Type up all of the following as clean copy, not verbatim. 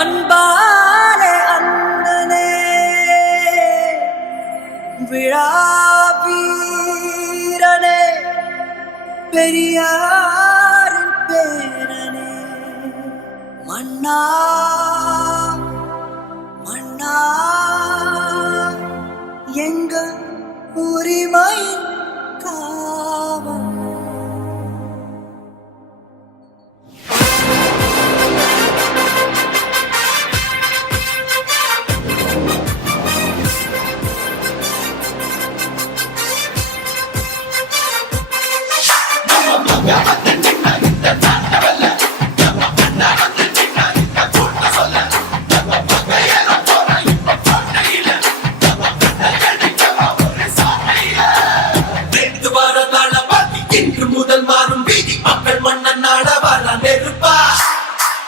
அன்பாலே அண்ணனே விழாவீரனே பெரியாரின் பேரனே மன்னா மன்னா எங்க உரிமையின் காவல் முதல் மாறும் வீதி மக்கள் மன்னன் நாடவார நெருப்பா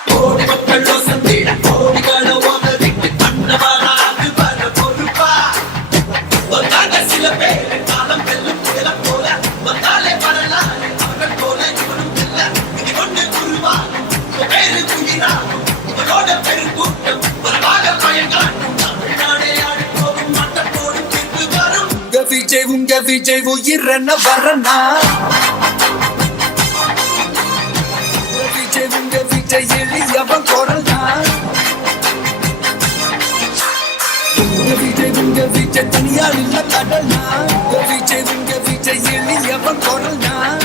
கோடி மக்கள் சந்திட கோடிகளை ஓதவிட்டு பண்ணவாராது வர பொறுப்பா வந்தாங்க சில பேர் காலம் வெல்லும் புயல போல வந்தாலே வரலாறு அவர்கள் போல இவனும் இல்ல இது கொண்டு குருவா பேரு குயிரா இவனோட பெருங்கூட்டம் வரவாக பயங்காட்டும் தமிழ்நாடே ஆடி போகும் மட்டம் போடும் தீர்ப்பு வரும் உங்க விஜய் உயிரன வரனா எளியவன் குரல் தான் உங்க விஜய் தனியால் இல்ல கடல் தான் உங்க விஜய் எளியவன் குரல் தான்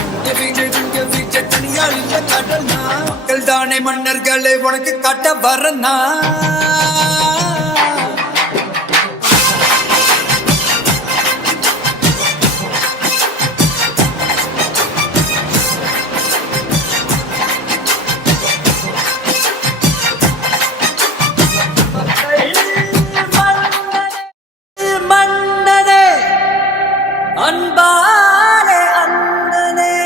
உங்க விஜய் தனியால் இல்ல கடல் தான் மக்கள் தானே மன்னர்களை உனக்கு காட்ட வரனா அன்பாலே அண்ணனே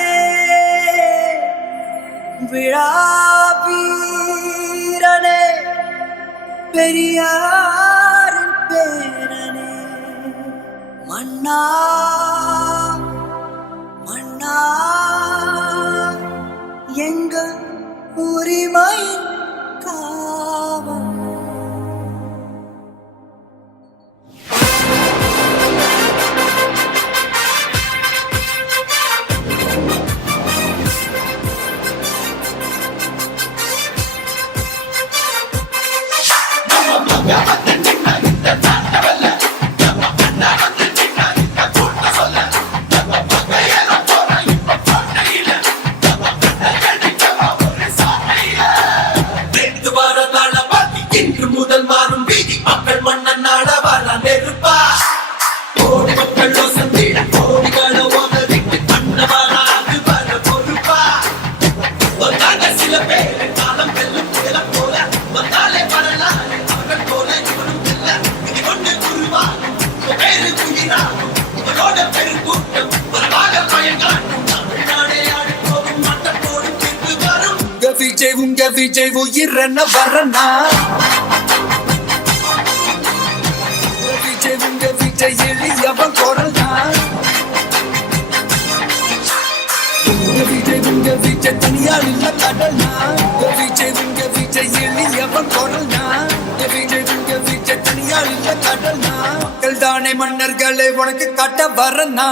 விழாவீரனே பெரியாரின் பேரனே மன்னா மன்னா எங்க உரிமையின் காவல் முதல் மாறும் வீதி மக்கள் மன்னன் நாடவார நெருப்பா கோடி மக்கள் சந்திட கோடிகளை ஓதவிட்டு பண்ணவாராது வர பொறுப்பா வந்தாங்க சில பேர் காலம் வெல்லும் புயல போல வந்தாலே வரலாறு அவர்கள் போல இவனும் இல்ல இது கொண்டு குருவா பேரு குயிரா இவனோட பெருங்கூட்டம் வரவாக பயங்காட்டும் தமிழ்நாடே ஆடி போகும் மட்டம் போடும் தீர்ப்பு வரும் உங்க விஜய் உயிரன வரனா உங்க விஜய் எளியவன் குரல் தான் உங்க விஜய் தனியால் இல்ல கடல் தான் உங்க விஜய் எளியவன் குரல் தான் உங்க விஜய் தனியால் இல்ல கடல் தான் மக்கள் தானே மன்னர்களை உனக்கு காட்ட வரனா